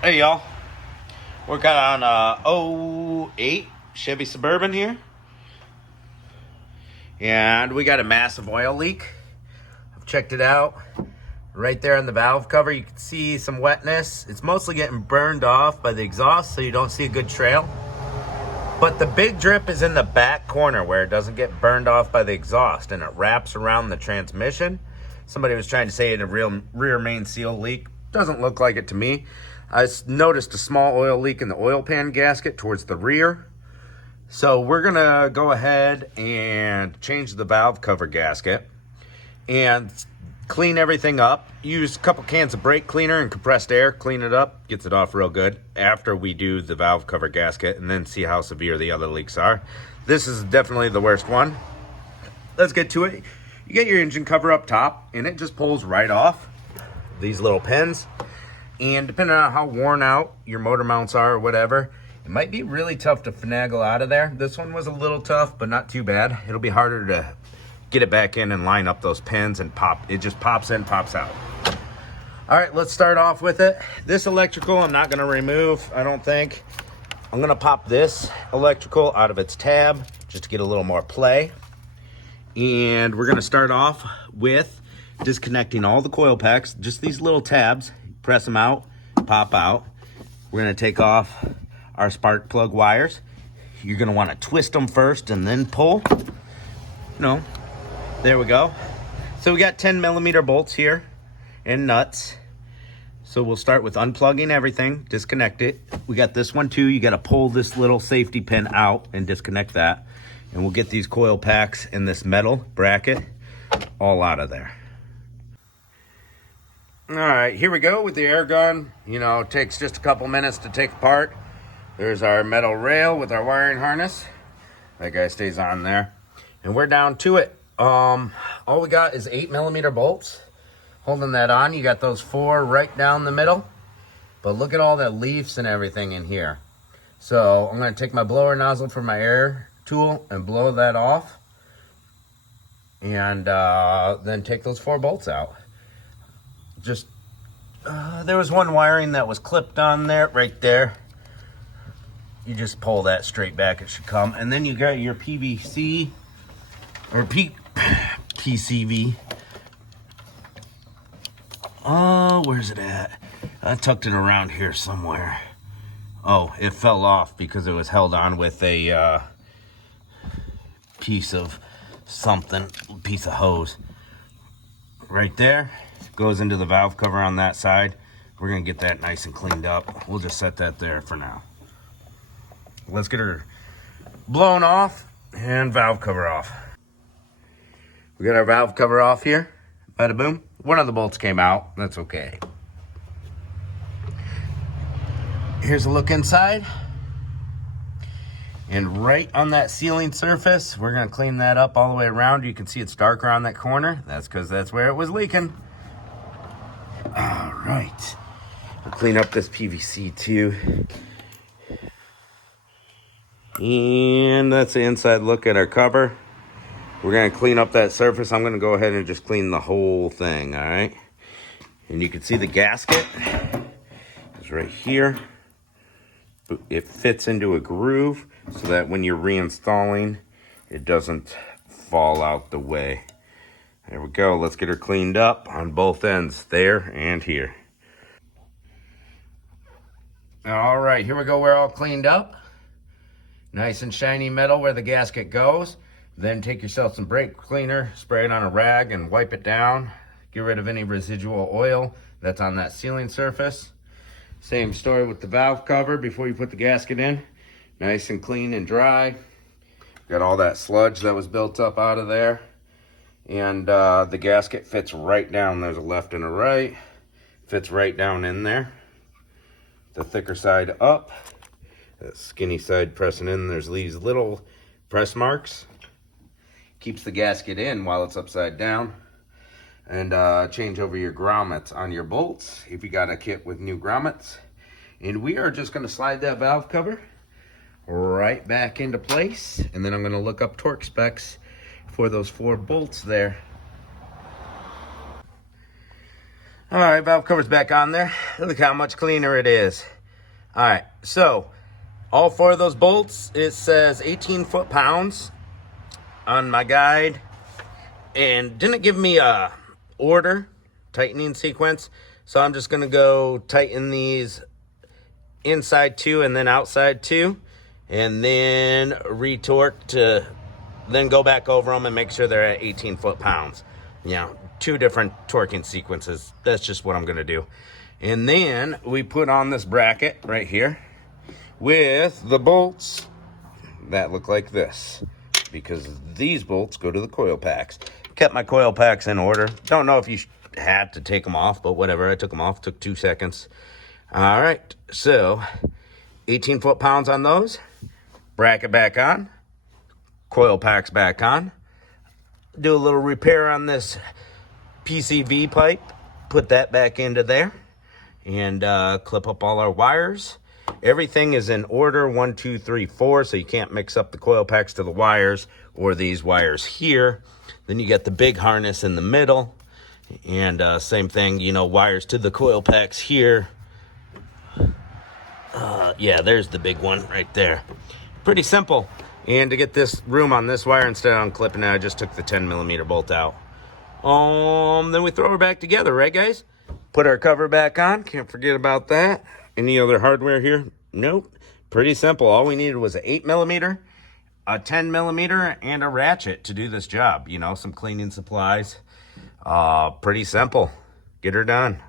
Hey y'all, we're on '08 Chevy Suburban here, and we got a massive oil leak. I've checked it out. Right there on the valve cover, you can see some wetness. It's mostly getting burned off by the exhaust, so you don't see a good trail. But the big drip is in the back corner where it doesn't get burned off by the exhaust, and it wraps around the transmission. Somebody was trying to say it's a real rear main seal leak. Doesn't look like it to me. I noticed a small oil leak in the oil pan gasket towards the rear. So we're gonna go ahead and change the valve cover gasket and clean everything up. Use a couple cans of brake cleaner and compressed air, clean it up, gets it off real good after we do the valve cover gasket, and then see how severe the other leaks are. This is definitely the worst one. Let's get to it. You get your engine cover up top, and it just pulls right off these little pins. And depending on how worn out your motor mounts are or whatever, it might be really tough to finagle out of there. This one was a little tough, but not too bad. It'll be harder to get it back in and line up those pins and pop. It just pops in, pops out. All right, let's start off with it. This electrical I'm not gonna remove, I don't think. I'm gonna pop this electrical out of its tab just to get a little more play. And we're gonna start off with disconnecting all the coil packs, just these little tabs. Press them out, pop out. We're gonna take off our spark plug wires. You're gonna wanna twist them first and then pull. No, there we go. So we got 10mm bolts here and nuts. So we'll start with unplugging everything, disconnect it. We got this one too. You gotta pull this little safety pin out and disconnect that. And we'll get these coil packs and this metal bracket all out of there. All right, here we go with the air gun. You know, it takes just a couple minutes to take apart. There's our metal rail with our wiring harness. That guy stays on there. And we're down to it. All we got is 8mm bolts. Holding that on, you got those 4 right down the middle. But look at all the leaves and everything in here. So I'm gonna take my blower nozzle for my air tool and blow that off. And then take those 4 bolts out. Just there was one wiring that was clipped on there right there. You just pull that straight back, it should come. And then you got your PVC or PCV. Oh, where's it at? I tucked it around here somewhere. Oh, it fell off because it was held on with a piece of something, piece of hose. Right there. Goes into the valve cover on that side. We're gonna get that nice and cleaned up. We'll just set that there for now. Let's get her blown off and valve cover off. We got our valve cover off here. Bada boom. One of the bolts came out. That's okay. Here's a look inside. And right on that sealing surface, we're gonna clean that up all the way around. You can see it's darker on that corner. That's because that's where it was leaking. All right, we'll clean up this PVC too. And that's the inside look at our cover. We're gonna clean up that surface. I'm gonna go ahead and just clean the whole thing, all right? And you can see the gasket is right here. It fits into a groove so that when you're reinstalling, it doesn't fall out the way. There we go. Let's get her cleaned up on both ends, there and here. All right, here we go. We're all cleaned up. Nice and shiny metal where the gasket goes. Then take yourself some brake cleaner, spray it on a rag and wipe it down. Get rid of any residual oil that's on that sealing surface. Same story with the valve cover before you put the gasket in. Nice and clean and dry. Got all that sludge that was built up out of there. And the gasket fits right down. There's a left and a right. Fits right down in there. The thicker side up. The skinny side pressing in. There's these little press marks. Keeps the gasket in while it's upside down. And change over your grommets on your bolts if you got a kit with new grommets. And we are just going to slide that valve cover right back into place. And then I'm going to look up torque specs for those 4 bolts there. All right, valve cover's back on there. Look how much cleaner it is. All right, so all 4 of those bolts, it says 18 foot-pounds on my guide, and didn't give me a order tightening sequence, so I'm just gonna go tighten these inside 2 and then outside 2, and then retorque to then go back over them and make sure they're at 18 foot-pounds. You know, 2 different torquing sequences. That's just what I'm gonna do. And then we put on this bracket right here with the bolts that look like this, because these bolts go to the coil packs. Kept my coil packs in order. Don't know if you had to take them off, but whatever. I took them off. Took 2 seconds. All right. So 18 foot-pounds on those. Bracket back on. Coil packs back on. Do a little repair on this PCV pipe. Put that back into there. And clip up all our wires. Everything is in order, 1, 2, 3, 4, so you can't mix up the coil packs to the wires or these wires here. Then you get the big harness in the middle, and same thing, you know, wires to the coil packs here. Yeah, there's the big one right there. Pretty simple. And to get this room on this wire, instead of unclipping it, I just took the 10mm bolt out. Then we throw her back together, right, guys? Put our cover back on. Can't forget about that. Any other hardware here? Nope. Pretty simple. All we needed was an 8mm, a 10mm, and a ratchet to do this job. You know, some cleaning supplies. Pretty simple. Get her done.